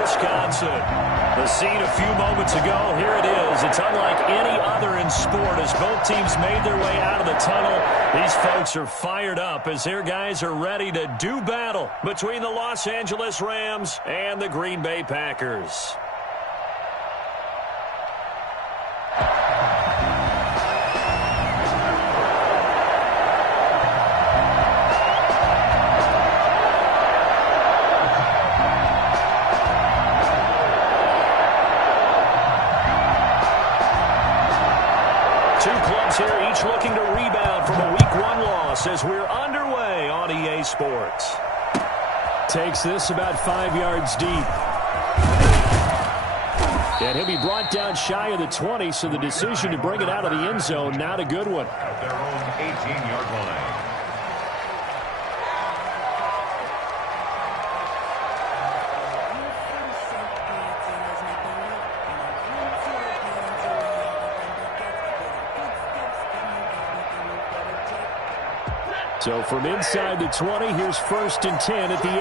Wisconsin. The scene a few moments ago, here it is. It's unlike any other in sport as both teams made their way out of the tunnel. These folks are fired up as their guys are ready to do battle between the Los Angeles Rams and the Green Bay Packers. Here, each looking to rebound from a Week 1 loss as we're underway on EA Sports. Takes this about 5 yards deep. And he'll be brought down shy of the 20, so the decision to bring it out of the end zone, not a good one. At their own 18-yard line. So from inside the 20, here's 1st and 10 at the 18.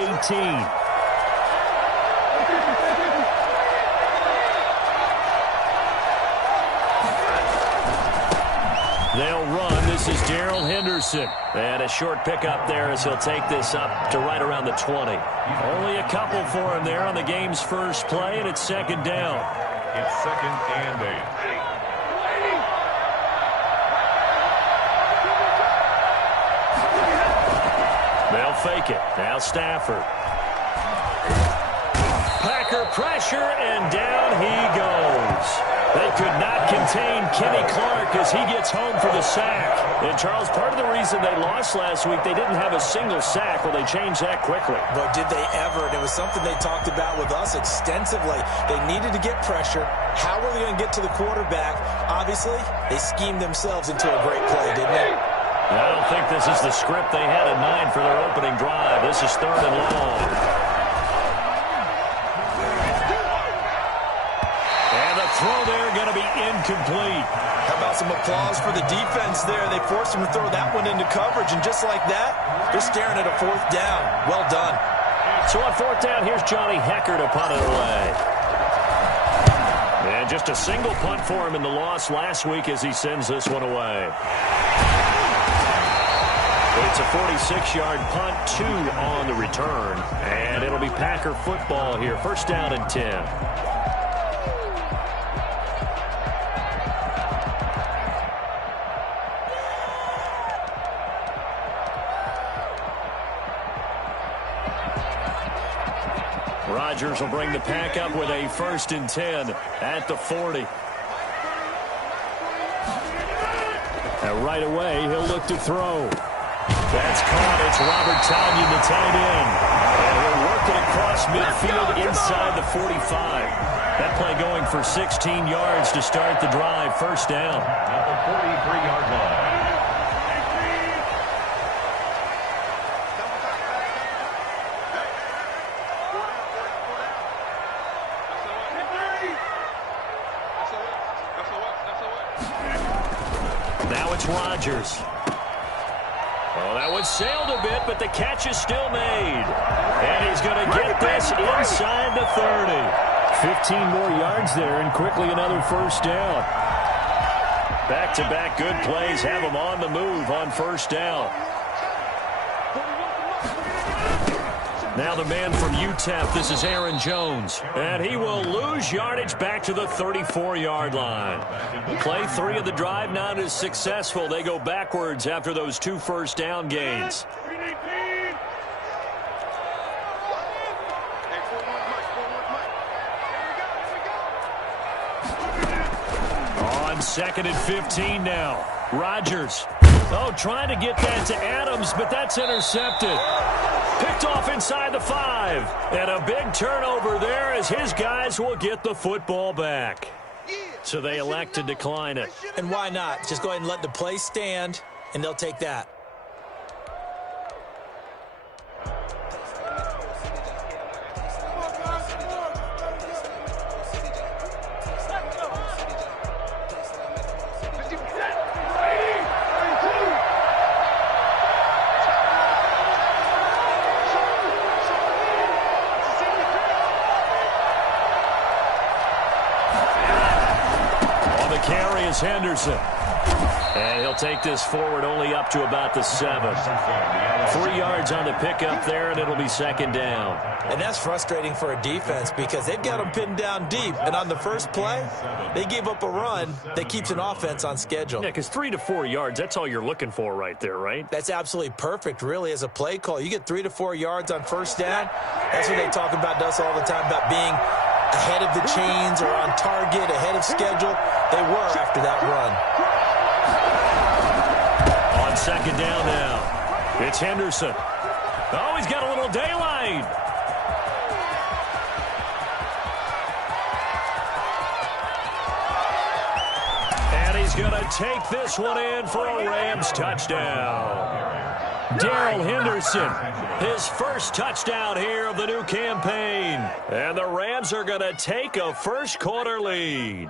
They'll run. This is Darrell Henderson. And a short pickup there as he'll take this up to right around the 20. Only a couple for him there on the game's first play, and it's 2nd down. It's 2nd and 8. They'll fake it. Now Stafford. Packer pressure, and down he goes. They could not contain Kenny Clark as he gets home for the sack. And, Charles, part of the reason they lost last week, they didn't have a single sack. Well, they changed that quickly. But did they ever? And it was something they talked about with us extensively. They needed to get pressure. How were they going to get to the quarterback? Obviously, they schemed themselves into a great play, didn't they? I don't think this is the script they had in mind for their opening drive. This is 3rd and long. And the throw there going to be incomplete. How about some applause for the defense there? They forced him to throw that one into coverage, and just like that, they're staring at a 4th down. Well done. So on 4th down, here's Johnny Hecker to punt it away. And just a single punt for him in the loss last week as he sends this one away. It's a 46-yard punt, 2 on the return. And it'll be Packer football here. 1st down and 10. Rodgers will bring the Pack up with a 1st and 10 at the 40. And right away, he'll look to throw. That's caught. It's Robert Tonyan, the tight end. And he'll work it across midfield inside the 45. That play going for 16 yards to start the drive. 1st down. At the 43-yard line. Now it's Rodgers. Oh, that one sailed a bit, but the catch is still made. And he's going to get this inside the 30. 15 more yards there, and quickly another 1st down. Back-to-back good plays have him on the move on 1st down. Now the man from UTEP, this is Aaron Jones. And he will lose yardage back to the 34-yard line. Play 3 of the drive not as successful. They go backwards after those 2 1st down gains. On 2nd and 15 now. Rodgers. Oh, trying to get that to Adams, but that's intercepted. Picked off inside the 5. And a big turnover there as his guys will get the football back. So they elect to decline it. And why not? Just go ahead and let the play stand, and they'll take that. the carry is Henderson. And he'll take this forward only up to about the 7. 3 yards on the pickup there, and it'll be second down. And that's frustrating for a defense because they've got them pinned down deep. And on the first play, they gave up a run that keeps an offense on schedule. Yeah, because 3 to 4 yards, that's all you're looking for right there, right? That's absolutely perfect, really, as a play call. You get 3 to 4 yards on first down. That's what they talk about us all the time, about being ahead of the chains or on target, ahead of schedule. They were after that run. On second down now, it's Henderson. Oh, he's got a little daylight. And he's going to take this one in for a Rams touchdown. Darrell Henderson, his first touchdown here of the new campaign. And the Rams are going to take a first-quarter lead.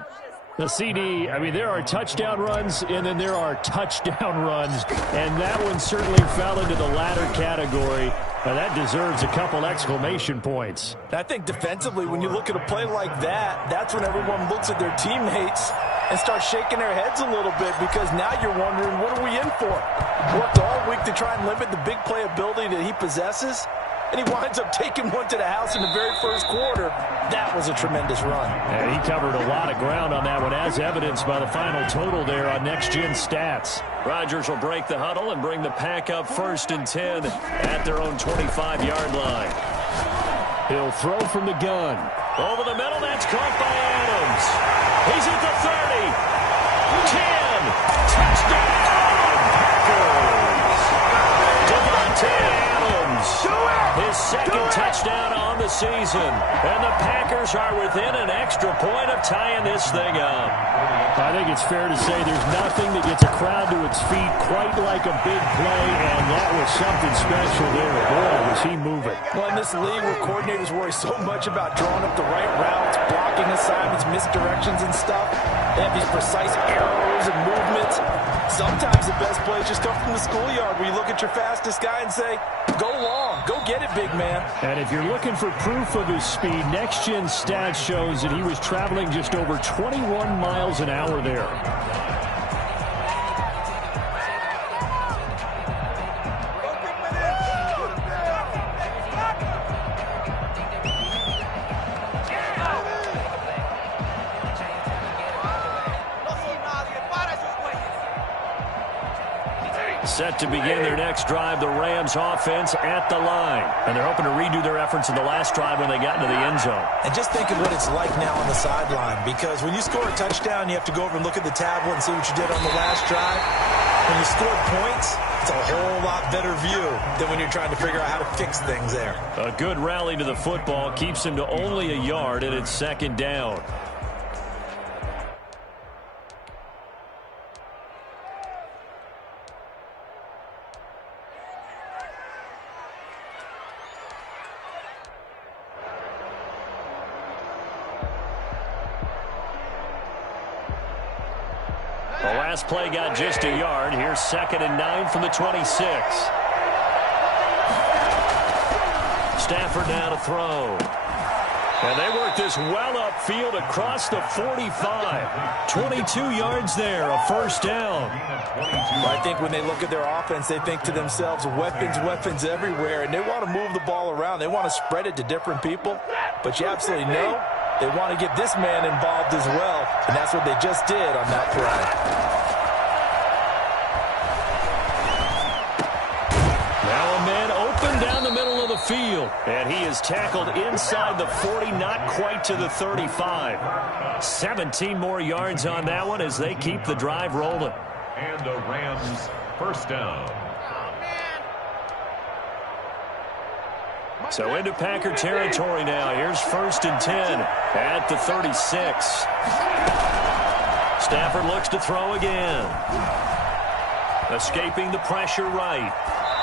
The CD, I mean, there are touchdown runs, and then there are touchdown runs, and that one certainly fell into the latter category. Now, that deserves a couple exclamation points. I think defensively, when you look at a play like that, that's when everyone looks at their teammates and starts shaking their heads a little bit because now you're wondering, what are we in for? Worked all week to try and limit the big play ability that he possesses, and he winds up taking one to the house in the very first quarter. That was a tremendous run. And he covered a lot of ground on that one, as evidenced by the final total there on next-gen stats. Rodgers will break the huddle and bring the pack up 1st and 10 at their own 25-yard line. He'll throw from the gun. Over the middle, that's caught by Adams. He's at the 30. 10. Touchdown, Packers. Devontae Adams. His second touchdown on the season. And the Packers are within an extra point of tying this thing up. I think it's fair to say there's nothing that gets a crowd to its feet quite like a big play, and that was something special there. Boy, was he moving. Well, in this league where coordinators worry so much about drawing up the right routes, blocking assignments, misdirections and stuff, they have these precise arrows and movements. Sometimes the best plays just come from the schoolyard where you look at your fastest guy and say, go long, go get it, big man. And if you're looking for proof of his speed, next-gen stats shows that he was traveling just over 21 miles an hour there. Set to begin their next drive, the Rams offense at the line. And they're hoping to redo their efforts in the last drive when they got into the end zone. And just think of what it's like now on the sideline, because when you score a touchdown, you have to go over and look at the tablet and see what you did on the last drive. When you scored points, it's a whole lot better view than when you're trying to figure out how to fix things there. A good rally to the football keeps him to only a yard, and it's second down. The last play got just a yard. Here's 2nd and 9 from the 26. Stafford now to throw. And they work this well upfield across the 45. 22 yards there, a first down. Well, I think when they look at their offense, they think to themselves, weapons, weapons everywhere, and they want to move the ball around. They want to spread it to different people, but you absolutely know they want to get this man involved as well, and that's what they just did on that play. Now a man open down the middle of the field, and he is tackled inside the 40, not quite to the 35. 17 more yards on that one as they keep the drive rolling. And the Rams first down. So into Packer territory now. Here's 1st and 10 at the 36. Stafford looks to throw again. Escaping the pressure right.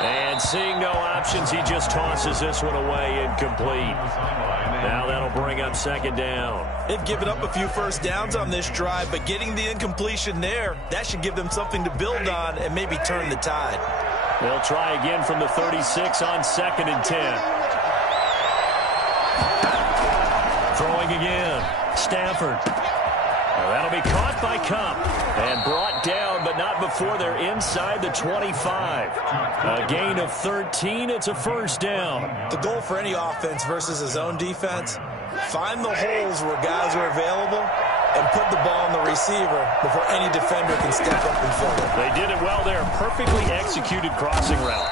And seeing no options, he just tosses this one away, incomplete. Now that'll bring up 2nd down. They've given up a few first downs on this drive, but getting the incompletion there, that should give them something to build on and maybe turn the tide. They'll try again from the 36 on 2nd and 10. Throwing again. Stafford. That'll be caught by Cup and brought down, but not before they're inside the 25. A gain of 13. It's a first down. The goal for any offense versus his own defense, find the holes where guys are available and put the ball on the receiver before any defender can step up and fill it. They did it well there. Perfectly executed crossing route.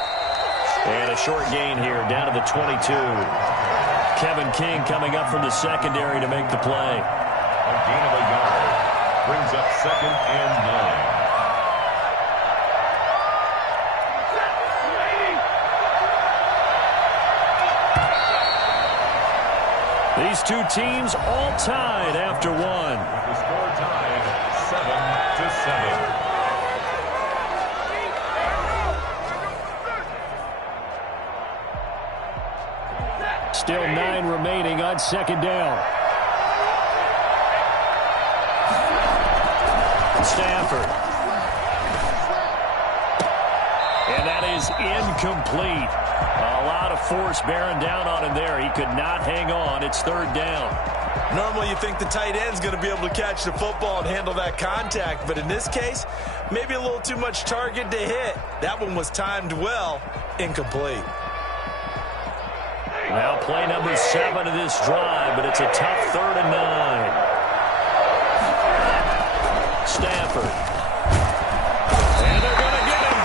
And a short gain here down to the 22. Kevin King coming up from the secondary to make the play. A gain of a yard. Brings up 2nd and 9. These two teams all tied after one. The score tied 7-7. Still 9 remaining on second down. Stafford. And that is incomplete. A lot of force bearing down on him there. He could not hang on. It's third down. Normally you think the tight end's going to be able to catch the football and handle that contact, but in this case, maybe a little too much target to hit. That one was timed well, incomplete. Now play number 7 of this drive, but it's a tough 3rd and 9. Stafford. And they're going to get him.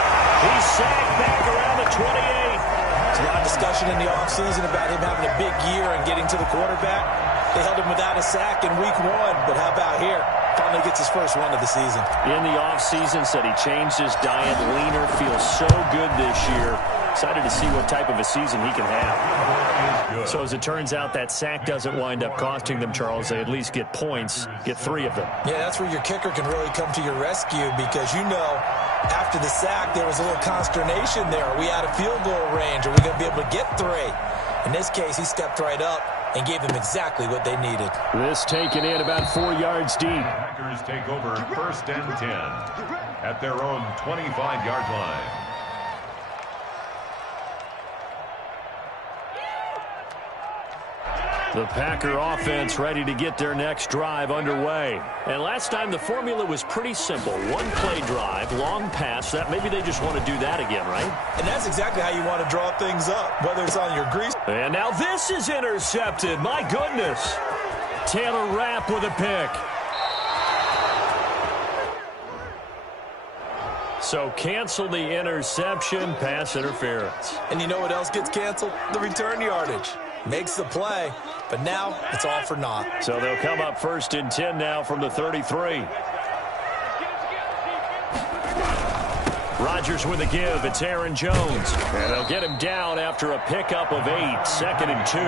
He's sacked back around the 28. There's a lot of discussion in the offseason about him having a big year and getting to the quarterback. They held him without a sack in week 1, but how about here? Finally gets his first one of the season. In the offseason, said he changed his diet, leaner, feels so good this year. Excited to see what type of a season he can have. So as it turns out, that sack doesn't wind up costing them, Charles. They at least get points, get 3 of them. Yeah, that's where your kicker can really come to your rescue because, you know, after the sack, there was a little consternation there. Are we out of field goal range? Are we going to be able to get 3? In this case, he stepped right up and gave them exactly what they needed. This taken in about 4 yards deep. Packers take over 1st and 10 at their own 25-yard line. The Packer offense ready to get their next drive underway. And last time the formula was pretty simple. 1-play drive, long pass. That maybe they just want to do that again, right? And that's exactly how you want to draw things up, whether it's on your grease. And now this is intercepted. My goodness. Taylor Rapp with a pick. So cancel the interception, pass interference. And you know what else gets canceled? The return yardage. Makes the play, but now it's all for naught. So they'll come up 1st and 10 now from the 33. Rodgers with a give. It's Aaron Jones. And they'll get him down after a pickup of 8. 2nd and 2.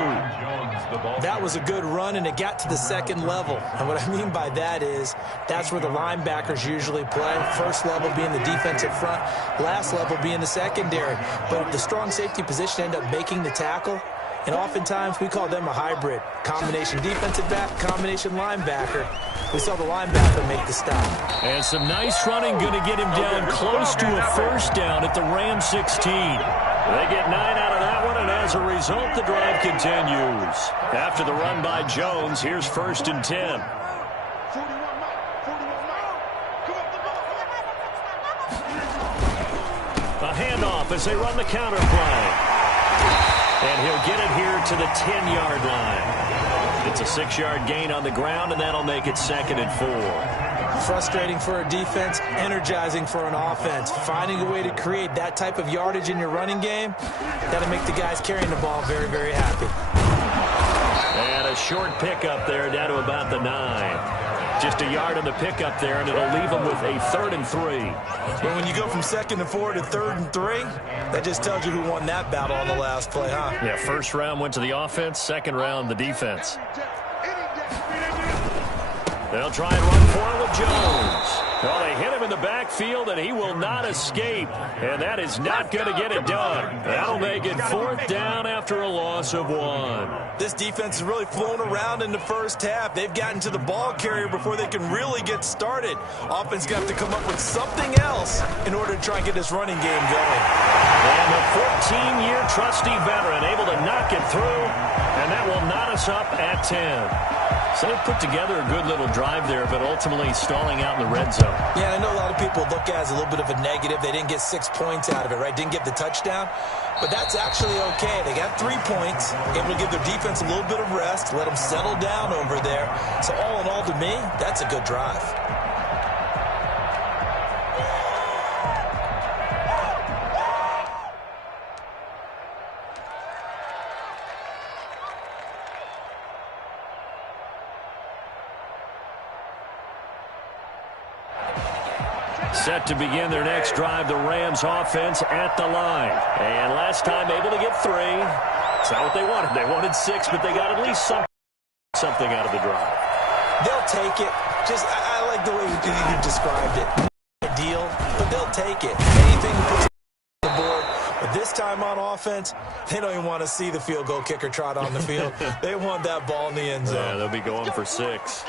That was a good run, and it got to the 2nd level. And what I mean by that is that's where the linebackers usually play. First level being the defensive front, last level being the secondary. But the strong safety position end up making the tackle. And oftentimes we call them a hybrid. Combination defensive back, combination linebacker. We saw the linebacker make the stop. And some nice running going to get him down close to a first down at the Ram 16. They get 9 out of that one, and as a result, the drive continues. After the run by Jones, here's 1st and 10. A handoff as they run the counter play. And he'll get it here to the 10-yard line. It's a 6-yard gain on the ground, and that'll make it 2nd and 4. Frustrating for a defense, energizing for an offense. Finding a way to create that type of yardage in your running game, that'll make the guys carrying the ball very, very happy. And a short pickup there down to about the 9. Just a yard on the pickup there, and it'll leave them with a 3rd and 3. But when you go from 2nd and 4 to 3rd and 3, that just tells you who won that battle on the last play, huh? Yeah, first round went to the offense, second round the defense. They'll try and run for it with Jones. Well, they hit him in the backfield, and he will not escape. And that is not going to get it done. That'll make it 4th down after a loss of 1. This defense has really flown around in the first half. They've gotten to the ball carrier before they can really get started. Offense got to come up with something else in order to try and get this running game going. And the 14-year trusty veteran able to knock it through. And that will knot us up at 10. So they put together a good little drive there, but ultimately stalling out in the red zone. Yeah, I know a lot of people look at it as a little bit of a negative. They didn't get 6 points out of it, right? Didn't get the touchdown. But that's actually okay. They got 3 points, able to give their defense a little bit of rest, let them settle down over there. So all in all, to me, that's a good drive. Set to begin their next drive, the Rams offense at the line. And last time able to get 3. It's not what they wanted. They wanted 6, but they got at least something out of the drive. They'll take it. I like the way you described it. Not ideal, but they'll take it. Anything to put on the board. But this time on offense, they don't even want to see the field goal kicker trot on the field. They want that ball in the end zone. Yeah, they'll be going for 6.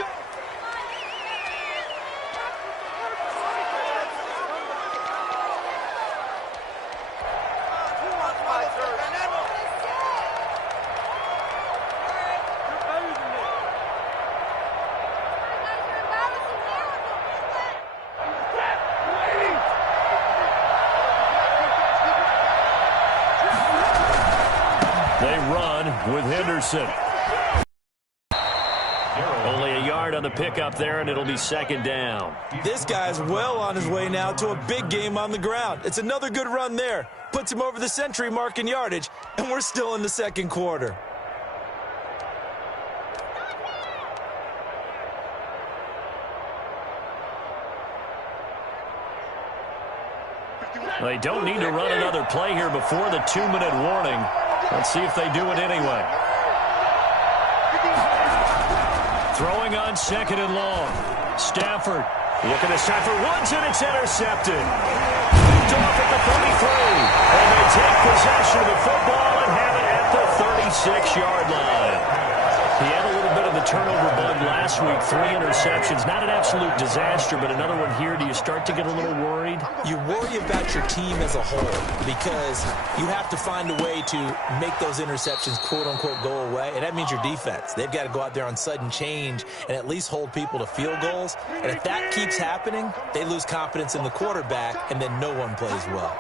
With Henderson. Only a yard on the pickup there, and it'll be 2nd down. This guy's well on his way now to a big game on the ground. It's another good run there. Puts him over the century mark in yardage, and we're still in the 2nd quarter. They don't need to run another play here before the 2-minute warning. Let's see if they do it anyway. Throwing on 2nd and long. Stafford looking to Stafford once, and it's intercepted. Picked off at the 33. And they take possession of the football and have it at the 36-yard line. He had a little bit of the turnover bug last week. 3 interceptions. Not an absolute disaster, but another one here. Do you start to get a little worried? You worry about your team as a whole because you have to find a way to make those interceptions, quote-unquote, go away, and that means your defense. They've got to go out there on sudden change and at least hold people to field goals. And if that keeps happening, they lose confidence in the quarterback, and then no one plays well.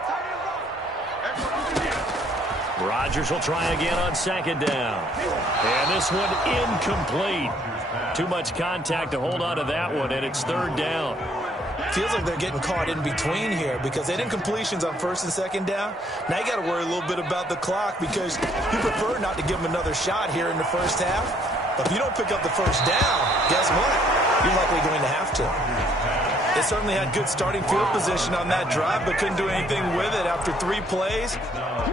Rodgers will try again on 2nd down. And this one incomplete. Too much contact to hold on to that one, and it's 3rd down. Feels like they're getting caught in between here because they didn't completions on 1st and 2nd down. Now you got to worry a little bit about the clock because you prefer not to give them another shot here in the 1st half. But if you don't pick up the 1st down, guess what? You're likely going to have to. They certainly had good starting field position on that drive, but couldn't do anything with it after 3 plays.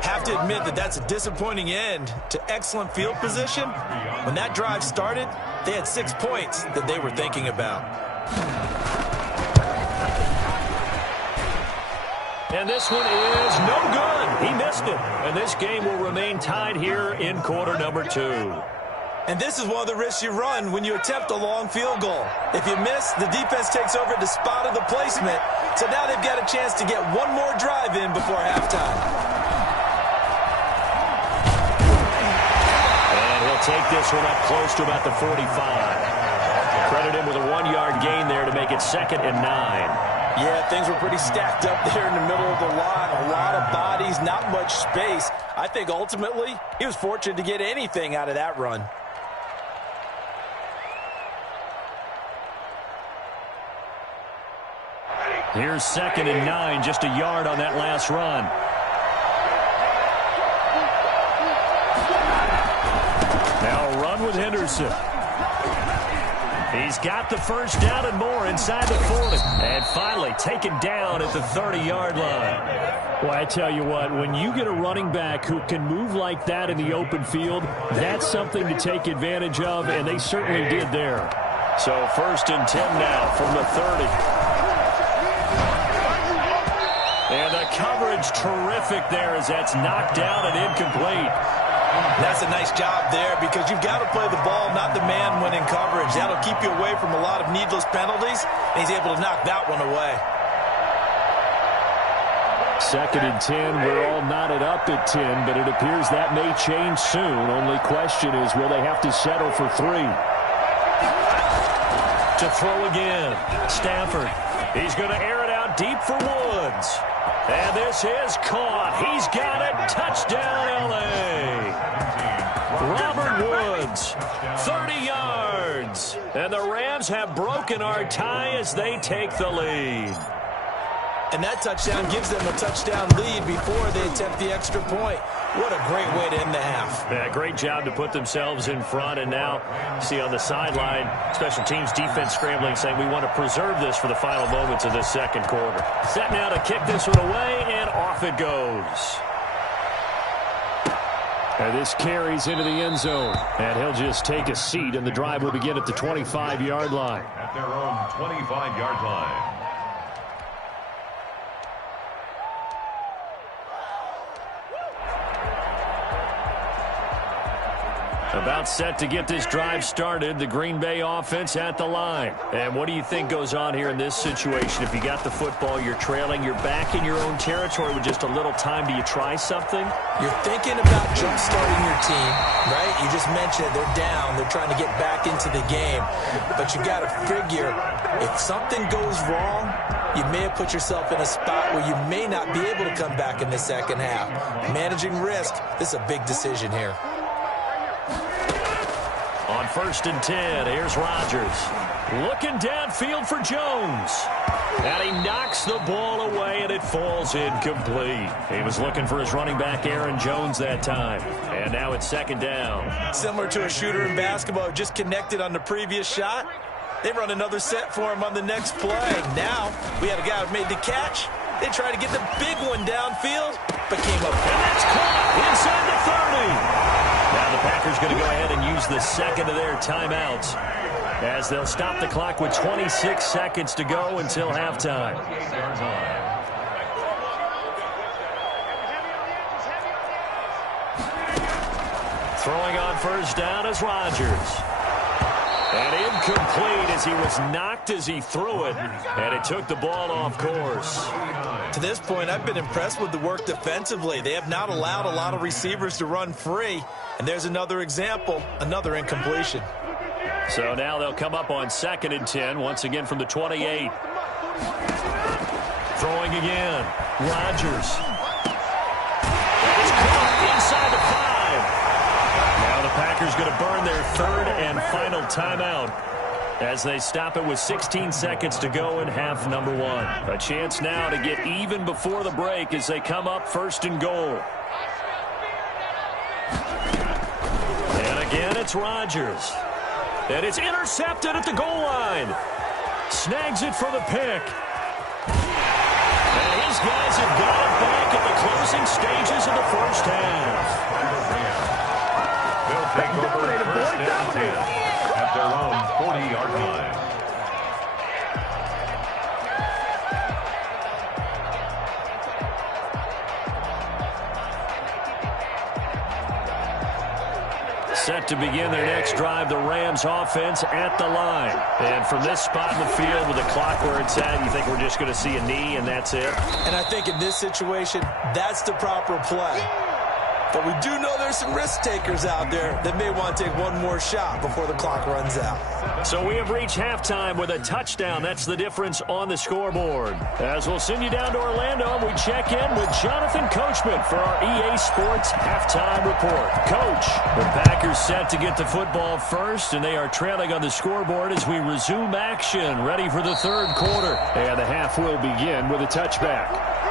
Have to admit that that's a disappointing end to excellent field position. When that drive started, they had 6 points that they were thinking about. And this one is no good. He missed it. And this game will remain tied here in quarter number 2. And this is one of the risks you run when you attempt a long field goal. If you miss, the defense takes over at the spot of the placement. So now they've got a chance to get one more drive in before halftime. And he'll take this one up close to about the 45. Credit him with a 1-yard gain there to make it 2nd and 9. Yeah, things were pretty stacked up there in the middle of the line. A lot of bodies, not much space. I think ultimately he was fortunate to get anything out of that run. Here's 2nd and 9, just a yard on that last run. Now a run with Henderson. He's got the 1st down and more inside the 40. And finally taken down at the 30-yard line. Well, I tell you what, when you get a running back who can move like that in the open field, that's something to take advantage of, and they certainly did there. So 1st and 10 now from the 30. And the coverage terrific there as that's knocked down and incomplete. That's a nice job there because you've got to play the ball, not the man when in coverage. That'll keep you away from a lot of needless penalties, and he's able to knock that one away. 2nd and 10. We're all knotted up at 10, but it appears that may change soon. Only question is, will they have to settle for 3? To throw again. Stafford. He's going to air it out deep for Woods. And this is caught. He's got it. Touchdown, L.A. Robert Woods, 30 yards. And the Rams have broken our tie as they take the lead. And that touchdown gives them a touchdown lead before they attempt the extra point. What a great way to end the half. Yeah, great job to put themselves in front. And now, see on the sideline, special teams defense scrambling, saying we want to preserve this for the final moments of this second quarter. Set now to kick this one away, and off it goes. And this carries into the end zone. And he'll just take a seat, and the drive will begin at the 25-yard line. At their own 25-yard line. About set to get this drive started, the Green Bay offense at the line. And what do you think goes on here in this situation? If you got the football, you're trailing, you're back in your own territory with just a little time. Do you try something? You're thinking about jump-starting your team, right? You just mentioned it. They're down. They're trying to get back into the game. But you got to figure, if something goes wrong, you may have put yourself in a spot where you may not be able to come back in the second half. Managing risk, this is a big decision here. On 1st and 10, here's Rodgers. Looking downfield for Jones. And he knocks the ball away, and it falls incomplete. He was looking for his running back, Aaron Jones, that time. And now it's 2nd down. Similar to a shooter in basketball, just connected on the previous shot. They run another set for him on the next play. Now, we had a guy who made the catch. They tried to get the big one downfield, but came up. And that's caught inside the 30. Now the Packers going to go ahead and use the second of their timeouts as they'll stop the clock with 26 seconds to go until halftime. Throwing on 1st down is Rodgers. And incomplete as he was knocked as he threw it. And it took the ball off course. To this point, I've been impressed with the work defensively. They have not allowed a lot of receivers to run free. And there's another example, another incompletion. So now they'll come up on 2nd and 10, once again from the 28. Throwing again. Rodgers. It's caught inside the 5. Now the Packers going to burn their 3rd and final timeout as they stop it with 16 seconds to go in half number 1. A chance now to get even before the break as they come up 1st and goal. And again, it's Rodgers. And it's intercepted at the goal line. Snags it for the pick. And his guys have got it back at the closing stages of the first half. They'll take over 1st and 10 at their own 40-yard line. Set to begin their next drive, the Rams offense at the line. And from this spot in the field with the clock where it's at, you think we're just going to see a knee and that's it? And I think in this situation, that's the proper play. But we do know there's some risk takers out there that may want to take one more shot before the clock runs out. So we have reached halftime with a touchdown. That's the difference on the scoreboard. As we'll send you down to Orlando, we check in with Jonathan Coachman for our EA Sports Halftime Report. Coach, the Packers set to get the football first, and they are trailing on the scoreboard as we resume action, ready for the 3rd quarter. And the half will begin with a touchback.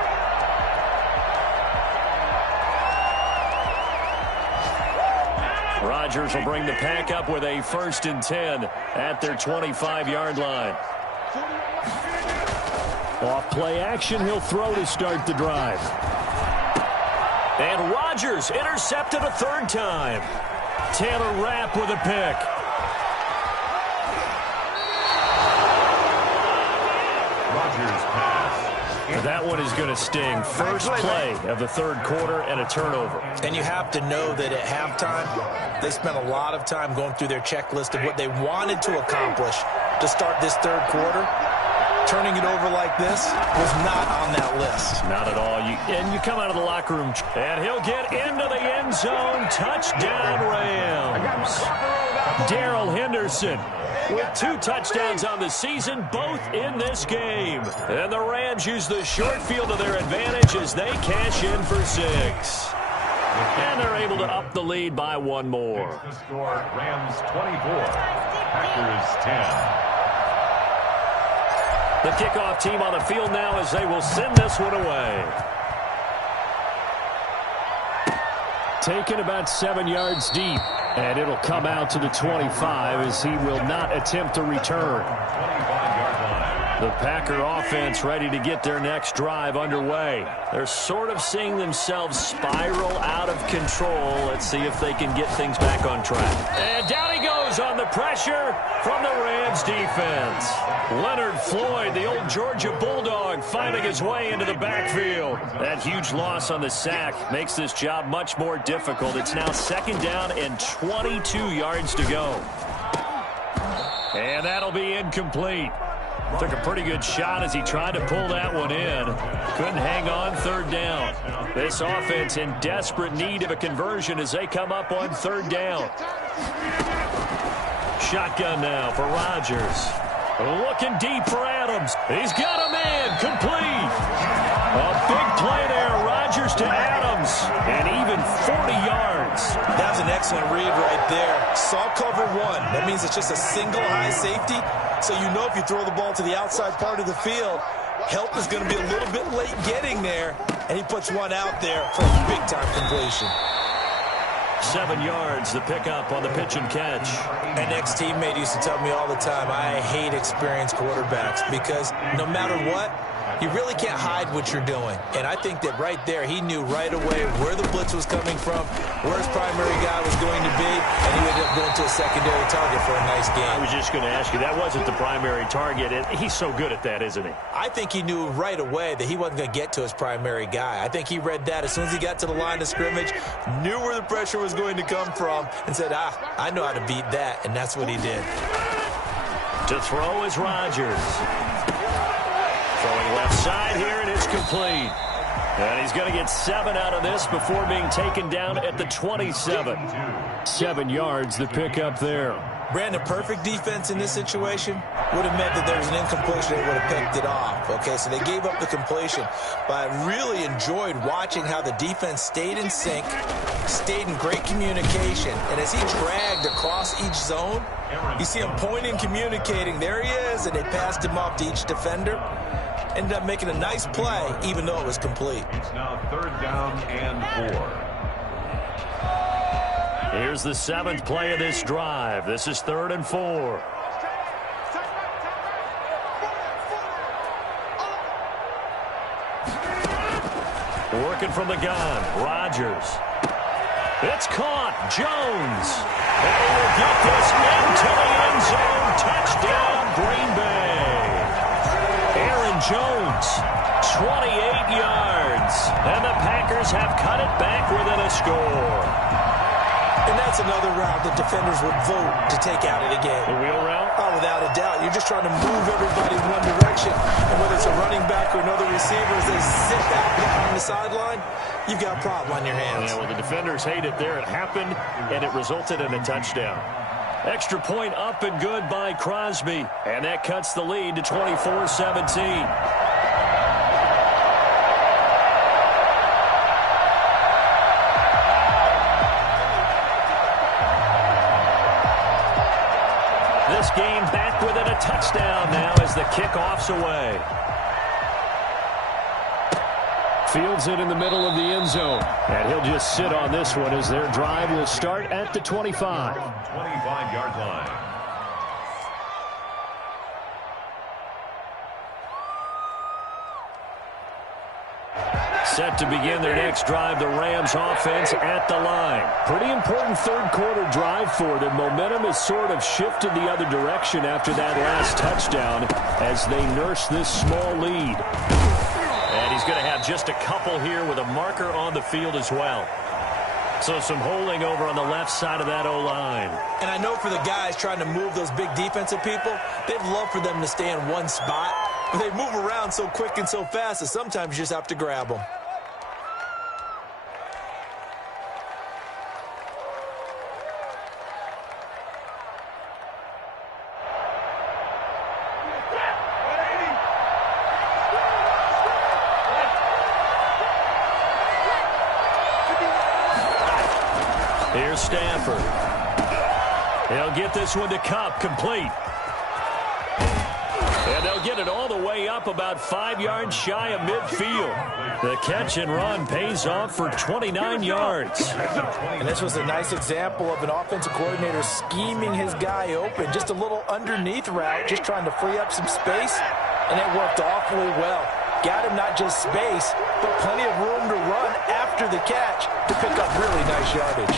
Rodgers will bring the Pack up with a 1st and 10 at their 25-yard line. Off play action, he'll throw to start the drive. And Rodgers intercepted a 3rd time. Taylor Rapp with a pick. Rodgers pass. That one is going to sting. First play of the 3rd quarter and a turnover. And you have to know that at halftime, they spent a lot of time going through their checklist of what they wanted to accomplish to start this 3rd quarter. turning it over like this was not on that list. Not at all. And you come out of the locker room, and he'll get into the end zone. Touchdown, Rams. Darrell Henderson with 2 touchdowns on the season, both in this game. And the Rams use the short field to their advantage as they cash in for 6. And they're able to up the lead by 1 more. The score, Rams 24, Packers 10. The kickoff team on the field now as they will send this one away. Taken about 7 yards deep. And it'll come out to the 25 as he will not attempt to return. 25-yard line. The Packer offense ready to get their next drive underway. They're sort of seeing themselves spiral out of control. Let's see if they can get things back on track. And down he goes on the pressure from the Rams defense. Leonard Floyd, the old Georgia Bulldog, finding his way into the backfield. That huge loss on the sack makes this job much more difficult. It's now 2nd down and 22 yards to go. And that'll be incomplete. Took a pretty good shot as he tried to pull that one in. Couldn't hang on 3rd down. This offense in desperate need of a conversion as they come up on 3rd down. Shotgun now for Rodgers. Looking deep for Adams. He's got a man. Complete. A big play there. Rodgers to Adams. And even 40 yards. That's an excellent read right there. Saw cover 1. That means it's just a single high safety. So you know if you throw the ball to the outside part of the field, help is going to be a little bit late getting there. And he puts one out there for a big-time completion. 7 yards, the pickup on the pitch and catch. An ex-teammate used to tell me all the time, I hate experienced quarterbacks because no matter what, you really can't hide what you're doing. And I think that right there, he knew right away where the blitz was coming from, where his primary guy was going to be, and he ended up going to a secondary target for a nice game. I was just going to ask you, that wasn't the primary target. And he's so good at that, isn't he? I think he knew right away that he wasn't going to get to his primary guy. I think he read that as soon as he got to the line of scrimmage, knew where the pressure was going to come from, and said, I know how to beat that, and that's what he did. To throw is Rodgers. Throwing left side here, and it's complete. And he's going to get 7 out of this before being taken down at the 27. 7 yards, the pickup there. Brandon, perfect defense in this situation would have meant that there was an incompletion. They would have picked it off. Okay, so they gave up the completion. But I really enjoyed watching how the defense stayed in sync, stayed in great communication. And as he dragged across each zone, you see him pointing, communicating. There he is, and they passed him off to each defender. Ended up making a nice play, even though it was complete. It's now 3rd down and 4. Here's the 7th play of this drive. This is 3rd and 4. Working from the gun, Rodgers. It's caught, Jones. And he will get this into the end zone. Touchdown, Green Bay. Aaron Jones, 28 yards. And the Packers have cut it back within a score. And that's another route that defenders would vote to take out of the game. The wheel route? Oh, without a doubt. You're just trying to move everybody in one direction. And whether it's a running back or another receiver, as they sit back down on the sideline, you've got a problem on your hands. Yeah, well, the defenders hate it there. It happened, and it resulted in a touchdown. Extra point up and good by Crosby. And that cuts the lead to 24-17. This game back within a touchdown now as the kickoff's away. Fields it in the middle of the end zone. And he'll just sit on this one as their drive will start at the 25. 25-yard line. Set to begin their next drive, the Rams offense at the line. Pretty important third quarter drive for them. Momentum has sort of shifted the other direction after that last touchdown as they nurse this small lead. And he's going to have just a couple here with a marker on the field as well. So some holding over on the left side of that O-line. And I know for the guys trying to move those big defensive people, they'd love for them to stay in one spot. But they move around so quick and so fast that sometimes you just have to grab them. Here's Stanford. He'll get this one to Cup, complete. And they'll get it all the way up about 5 yards shy of midfield. The catch and run pays off for 29 yards. And this was a nice example of an offensive coordinator scheming his guy open. Just a little underneath route, just trying to free up some space, and it worked awfully well. Got him not just space, but plenty of room to run after the catch to pick up really nice yardage.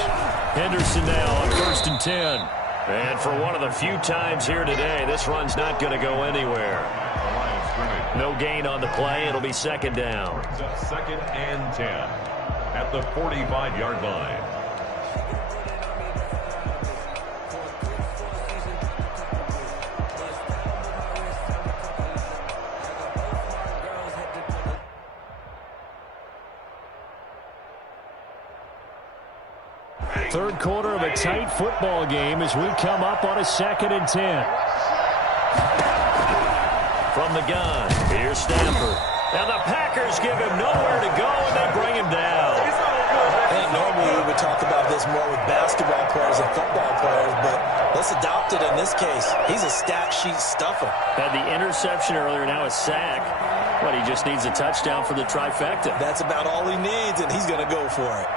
Henderson now on 1st and 10. And for one of the few times here today, this run's not going to go anywhere. No gain on the play. It'll be 2nd down. 2nd and 10 at the 45-yard line. Third quarter of a tight football game as we come up on a 2nd and 10. From the gun, here's Stanford. And the Packers give him nowhere to go, and they bring him down. I think normally we would talk about this more with basketball players and football players, but let's adopt it in this case. He's a stat sheet stuffer. Had the interception earlier, now a sack. But he just needs a touchdown for the trifecta. That's about all he needs, and he's going to go for it.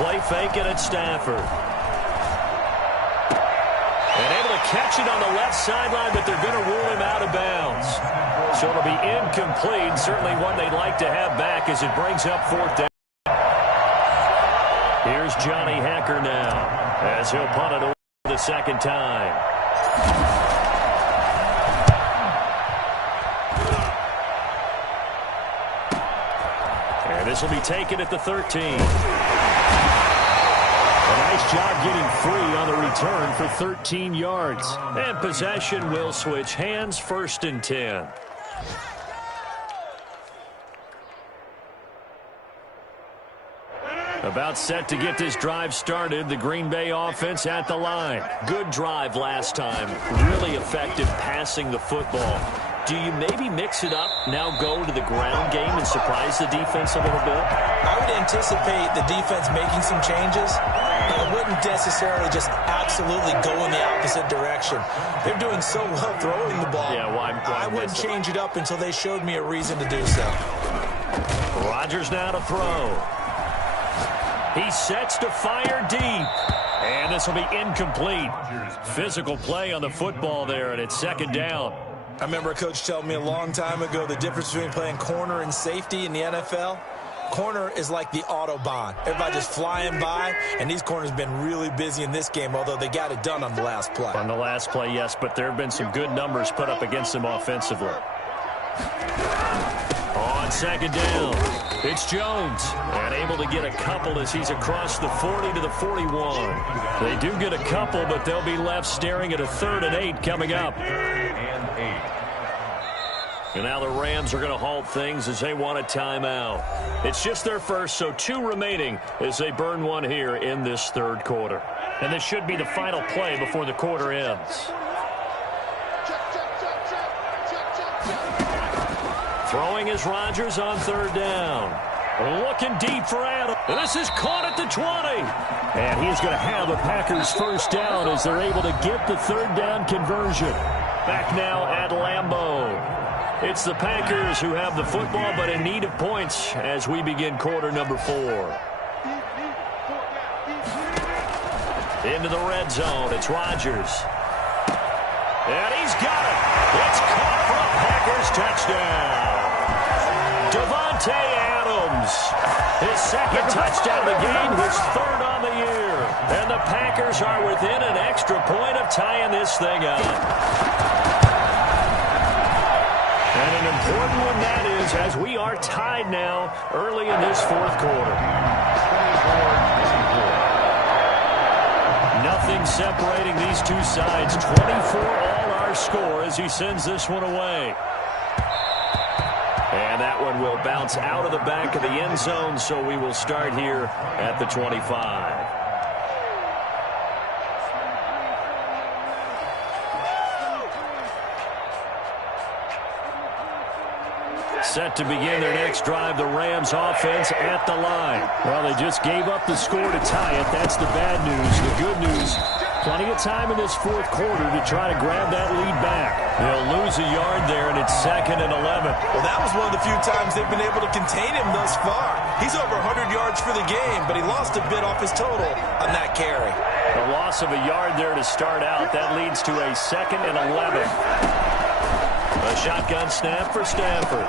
Play fake it at Stanford. And able to catch it on the left sideline, but they're going to rule him out of bounds. So it'll be incomplete. Certainly one they'd like to have back as it brings up 4th down. Here's Johnny Hacker now as he'll punt it away the 2nd time. And this will be taken at the 13. Nice job getting free on the return for 13 yards. And possession will switch hands, 1st and 10. About set to get this drive started. The Green Bay offense at the line. Good drive last time. Really effective passing the football. Do you maybe mix it up, now go to the ground game and surprise the defense a little bit? I would anticipate the defense making some changes, but I wouldn't necessarily just absolutely go in the opposite direction. They're doing so well throwing the ball. Yeah, why I wouldn't change it up until they showed me a reason to do so. Rodgers now to throw. He sets to fire deep. And this will be incomplete. Physical play on the football there, and it's 2nd down. I remember a coach telling me a long time ago the difference between playing corner and safety in the NFL. Corner is like the Autobahn. Everybody just flying by, and these corners have been really busy in this game, although they got it done on the last play. On the last play, yes, but there have been some good numbers put up against them offensively. On 2nd down, it's Jones, and able to get a couple as he's across the 40 to the 41. They do get a couple, but they'll be left staring at a 3rd and 8 coming up. 3rd and 8. And now the Rams are going to halt things as they want a timeout. It's just their first, so 2 remaining as they burn one here in this 3rd quarter. And this should be the final play before the quarter ends. Throwing is Rodgers on 3rd down. Looking deep for Adams. And this is caught at the 20. And he's going to have a Packers 1st down as they're able to get the 3rd down conversion. Back now at Lambeau. It's the Packers who have the football, but in need of points as we begin quarter number 4. Into the red zone. It's Rodgers. And he's got it. It's caught for a Packers touchdown. Davante Adams. His 2nd touchdown of the game, his 3rd on the year. And the Packers are within an extra point of tying this thing up. And an important one that is, as we are tied now early in this fourth quarter. Nothing separating these two sides. 24 all our score as he sends this one away. And that one will bounce out of the back of the end zone, so we will start here at the 25. Set to begin their next drive, the Rams offense at the line. Well, they just gave up the score to tie it. That's the bad news. The good news, plenty of time in this fourth quarter to try to grab that lead back. They'll lose a yard there, and it's 2nd and 11. Well, that was one of the few times they've been able to contain him thus far. He's over 100 yards for the game, but he lost a bit off his total on that carry. The loss of a yard there to start out. That leads to a 2nd and 11. A shotgun snap for Stafford.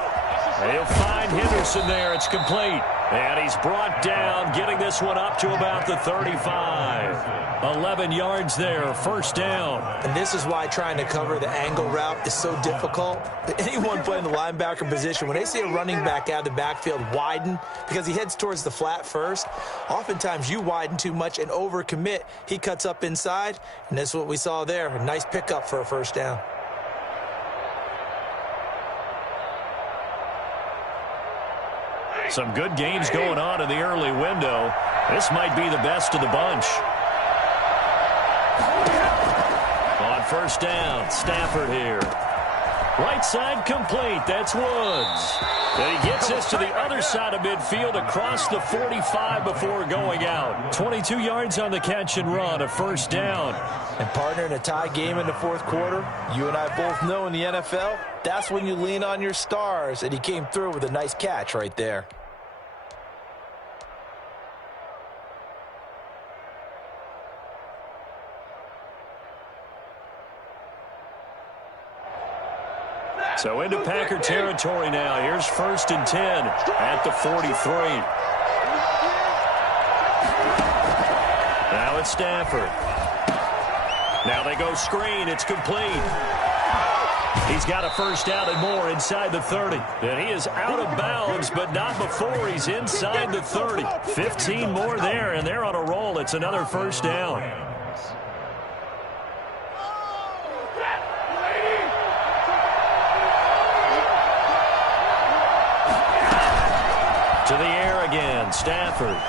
He'll find Henderson there. It's complete. And he's brought down, getting this one up to about the 35. 11 yards there, first down. And this is why trying to cover the angle route is so difficult. Anyone playing the linebacker position, when they see a running back out of the backfield widen, because he heads towards the flat first, oftentimes you widen too much and overcommit. He cuts up inside, and that's what we saw there. A nice pickup for a first down. Some good games going on in the early window. This might be the best of the bunch. On first down, Stafford here. Right side complete. That's Woods. And he gets this to the other side of midfield across the 45 before going out. 22 yards on the catch and run, a first down. And partner, in a tie game in the fourth quarter, you and I both know in the NFL, that's when you lean on your stars. And he came through with a nice catch right there. So into Packer territory now. Here's 1st and 10 at the 43. Now it's Stafford. Now they go screen. It's complete. He's got a first down and more inside the 30. And he is out of bounds, but not before he's inside the 30. 15 more there, and they're on a roll. It's another first down. To the air again, Stafford.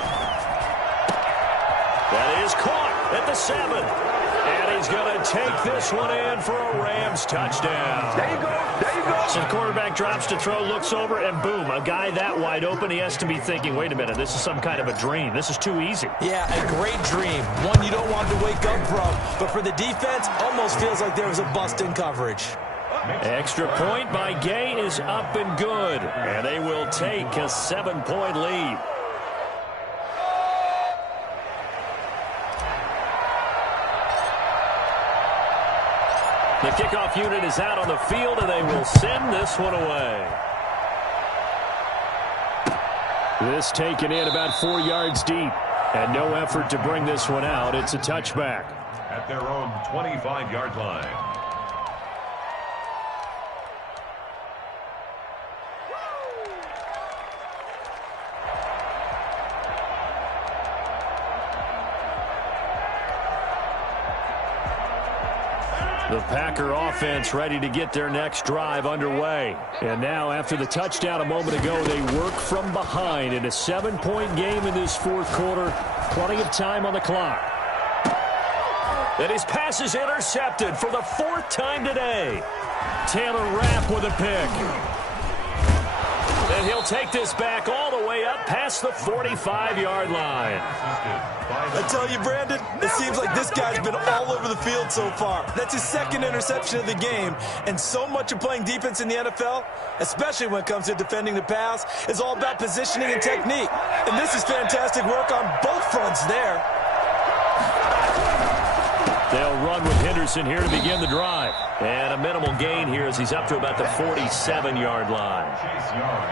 That is caught at the 7. And he's going to take this one in for a Rams touchdown. There you go. There you go. So the quarterback drops to throw, looks over, and boom, a guy that wide open, he has to be thinking, wait a minute, this is some kind of a dream. This is too easy. Yeah, a great dream. One you don't want to wake up from. But for the defense, almost feels like there was a bust in coverage. Extra point by Gay is up and good. And they will take a 7-point lead. The kickoff unit is out on the field, and they will send this one away. This taken in about 4 yards deep. And no effort to bring this one out. It's a touchback. At their own 25-yard line. The Packer offense ready to get their next drive underway. And now, after the touchdown a moment ago, they work from behind in a 7-point game in this fourth quarter. Plenty of time on the clock. And his pass is intercepted for the 4th time today. Taylor Rapp with a pick. And he'll take this back all the way up past the 45-yard line. I tell you, Brandon, it seems like this guy's been all over the field so far. That's his 2nd interception of the game. And so much of playing defense in the NFL, especially when it comes to defending the pass, is all about positioning and technique. And this is fantastic work on both fronts there. They'll run with Henderson here to begin the drive. And a minimal gain here as he's up to about the 47-yard line.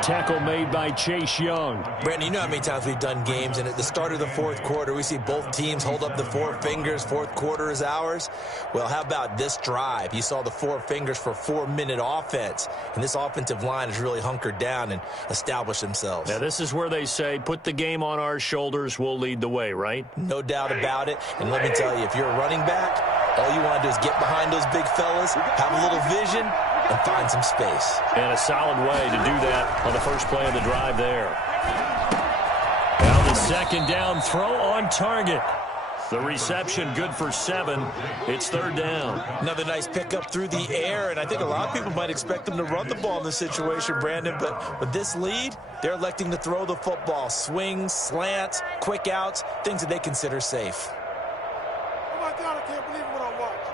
Tackle made by Chase Young. Brandon, you know how many times we've done games, and at the start of the fourth quarter, we see both teams hold up the four fingers, fourth quarter is ours. Well, how about this drive? You saw the four fingers for 4-minute offense, and this offensive line has really hunkered down and established themselves. Now, this is where they say, put the game on our shoulders, we'll lead the way, right? No doubt about it, and let me tell you, if you're a running back, all you want to do is get behind those big fellas, have a little vision, and find some space. And a solid way to do that on the first play of the drive there. Now the second down throw on target. The reception good for 7. It's third down. Another nice pickup through the air, and I think a lot of people might expect them to run the ball in this situation, Brandon, but with this lead, they're electing to throw the football. Swings, slants, quick outs, things that they consider safe. Oh my God, I can't believe what I watched.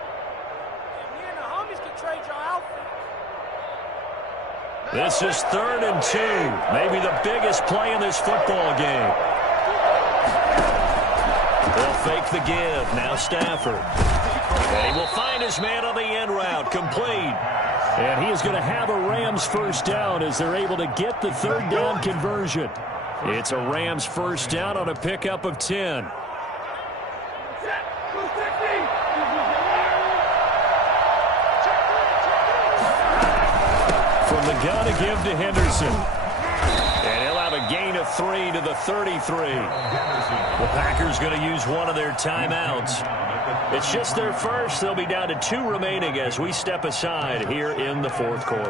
Me and the homies can trade your outfit. This is 3rd and 2. Maybe the biggest play in this football game. They'll fake the give. Now Stafford. And he will find his man on the end route. Complete. And he is going to have a Rams first down as they're able to get the third down conversion. It's a Rams first down on a pickup of 10. From the gun to give to Henderson. And he'll have a gain of 3 to the 33. The Packers going to use one of their timeouts. It's just their first. They'll be down to 2 remaining as we step aside here in the fourth quarter. Come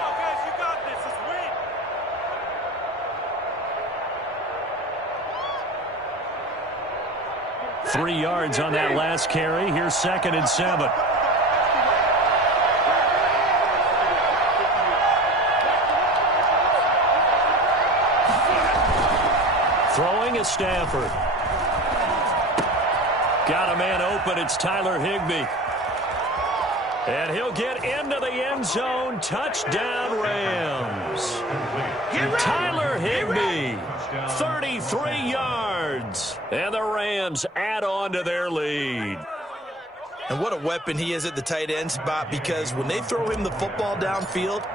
on, guys, you got this. Let's win. 3 yards on that last carry. Here's 2nd and 7. Throwing is Stafford. Got a man open. It's Tyler Higbee. And he'll get into the end zone. Touchdown, Rams. Tyler Higbee, 33 yards. And the Rams add on to their lead. And what a weapon he is at the tight end spot, because when they throw him the football downfield,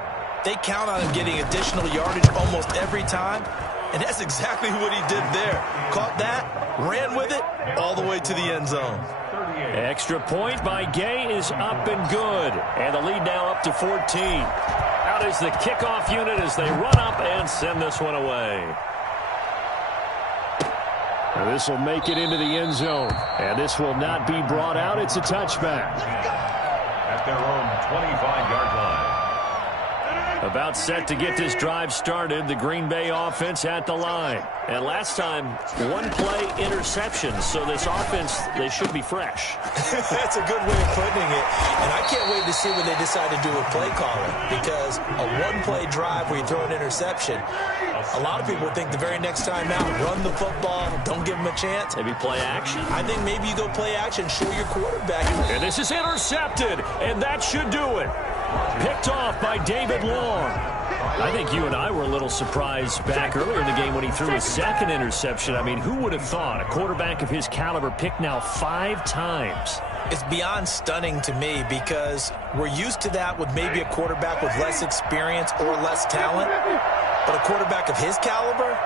they count on him getting additional yardage almost every time. And that's exactly what he did there. Caught that, ran with it, all the way to the end zone. Extra point by Gay is up and good. And the lead now up to 14. Out is the kickoff unit as they run up and send this one away. This will make it into the end zone. And this will not be brought out. It's a touchback. At their own 25-yard line. About set to get this drive started. The Green Bay offense at the line. And last time, 1-play interception. So this offense, they should be fresh. That's a good way of putting it. And I can't wait to see when they decide to do a play calling, because a 1-play drive where you throw an interception, a lot of people think the very next time out, run the football, don't give them a chance. Maybe play action? I think maybe you go play action, show your quarterback. And this is intercepted, and that should do it. Picked off by David Long. I think you and I were a little surprised back earlier in the game when he threw his 2nd interception. I mean, who would have thought a quarterback of his caliber picked now 5 times? It's beyond stunning to me, because we're used to that with maybe a quarterback with less experience or less talent. But a quarterback of his caliber,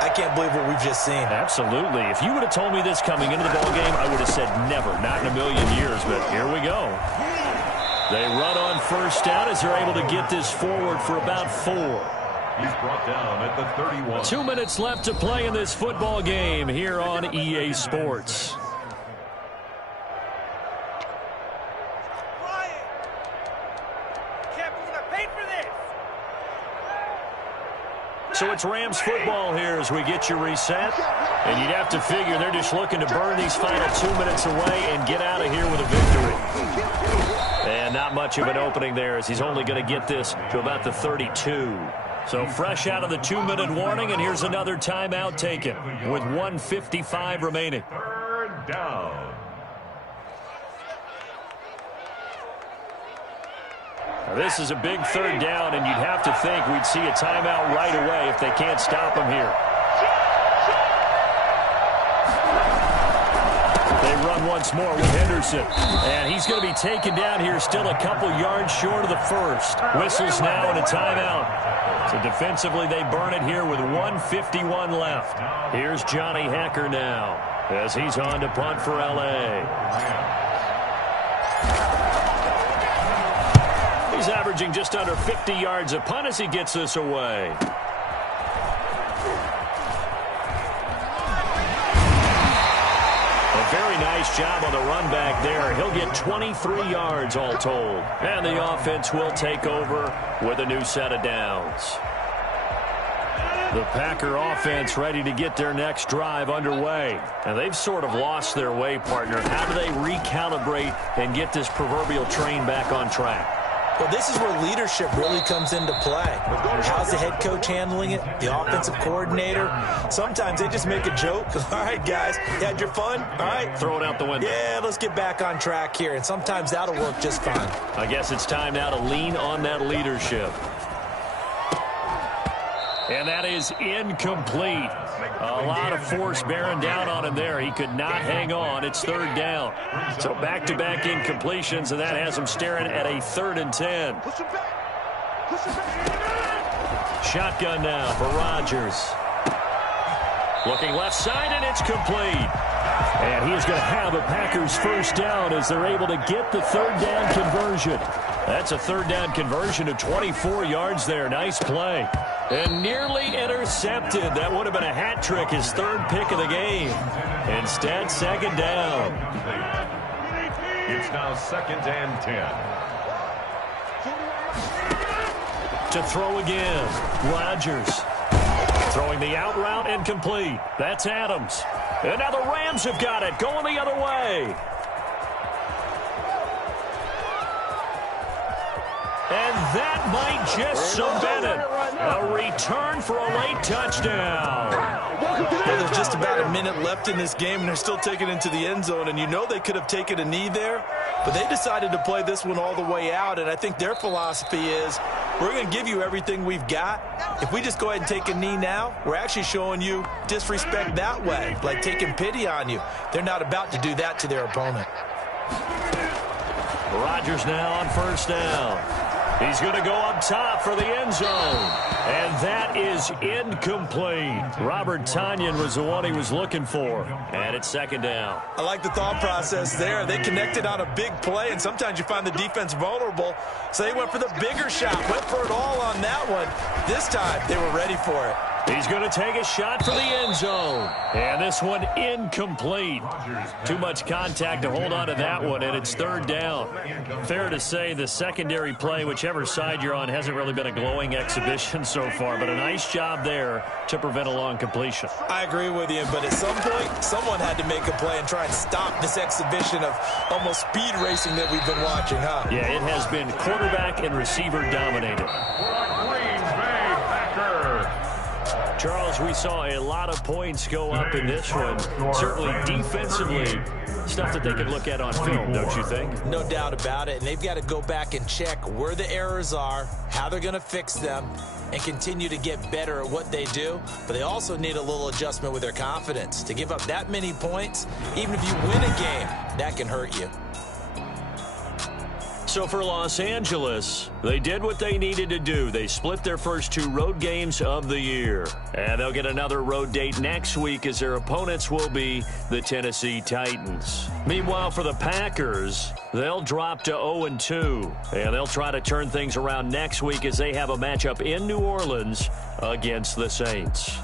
I can't believe what we've just seen. Absolutely. If you would have told me this coming into the ballgame, I would have said never, not in a million years. But here we go. They run on first down as they're able to get this forward for about 4. He's brought down at the 31. 2 minutes left to play in this football game here on EA Sports. Quiet. Can't believe I paid for this. So it's Rams football here as we get you reset. And you'd have to figure they're just looking to burn these final 2 minutes away and get out of here with a victory. And not much of an opening there, as he's only going to get this to about the 32. So fresh out of the 2-minute warning, and here's another timeout taken with 1:55 remaining. 3rd down. Now, this is a big third down, and you'd have to think we'd see a timeout right away if they can't stop him here. They run once more with Henderson. And he's going to be taken down here, still a couple yards short of the first. Whistles now and a timeout. So defensively, they burn it here with 1:51 left. Here's Johnny Hecker now as he's on to punt for L.A. He's averaging just under 50 yards a punt as he gets this away. A very nice job on the run back there. He'll get 23 yards all told. And the offense will take over with a new set of downs. The Packer offense ready to get their next drive underway. And they've sort of lost their way, partner. How do they recalibrate and get this proverbial train back on track? Well, this is where leadership really comes into play. How's the head coach handling it? The offensive coordinator? Sometimes they just make a joke. All right, guys, you had your fun? All right. Throw it out the window. Yeah, let's get back on track here. And sometimes that'll work just fine. I guess it's time now to lean on that leadership. And that is incomplete. A lot of force bearing down on him there. He could not hang on. It's third down. So back-to-back incompletions, and that has him staring at a 3rd and 10. Shotgun now for Rodgers. Looking left side, and it's complete. And he is going to have a Packers first down as they're able to get the third down conversion. That's a third down conversion of 24 yards there. Nice play. And nearly intercepted. That would have been a hat trick, his 3rd pick of the game. Instead, second down. It's now 2nd and 10. To throw again. Rodgers. Throwing the out route and complete. That's Adams. And now the Rams have got it. Going the other way. And that might just cement it. A return for a late touchdown. Well, there's just about a minute left in this game, and they're still taking it into the end zone. And you know they could have taken a knee there, but they decided to play this one all the way out. And I think their philosophy is, we're going to give you everything we've got. If we just go ahead and take a knee now, we're actually showing you disrespect that way, like taking pity on you. They're not about to do that to their opponent. Rodgers now on first down. He's going to go up top for the end zone. And that is incomplete. Robert Tonyan was the one he was looking for. And it's second down. I like the thought process there. They connected on a big play, and sometimes you find the defense vulnerable. So they went for the bigger shot, went for it all on that one. This time, they were ready for it. He's going to take a shot for the end zone. And this one incomplete. Too much contact to hold on to that one, and it's third down. Fair to say the secondary play, whichever side you're on, hasn't really been a glowing exhibition so far, but a nice job there to prevent a long completion. I agree with you, but at some point, someone had to make a play and try and stop this exhibition of almost speed racing that we've been watching, huh? Yeah, it has been quarterback and receiver dominated. Charles, we saw a lot of points go up in this one. Certainly defensively, stuff that they can look at on film, don't you think? No doubt about it. And they've got to go back and check where the errors are, how they're going to fix them, and continue to get better at what they do. But they also need a little adjustment with their confidence. To give up that many points, even if you win a game, that can hurt you. So for Los Angeles, they did what they needed to do. They split their first 2 road games of the year. And they'll get another road date next week as their opponents will be the Tennessee Titans. Meanwhile, for the Packers, they'll drop to 0-2. And they'll try to turn things around next week as they have a matchup in New Orleans against the Saints.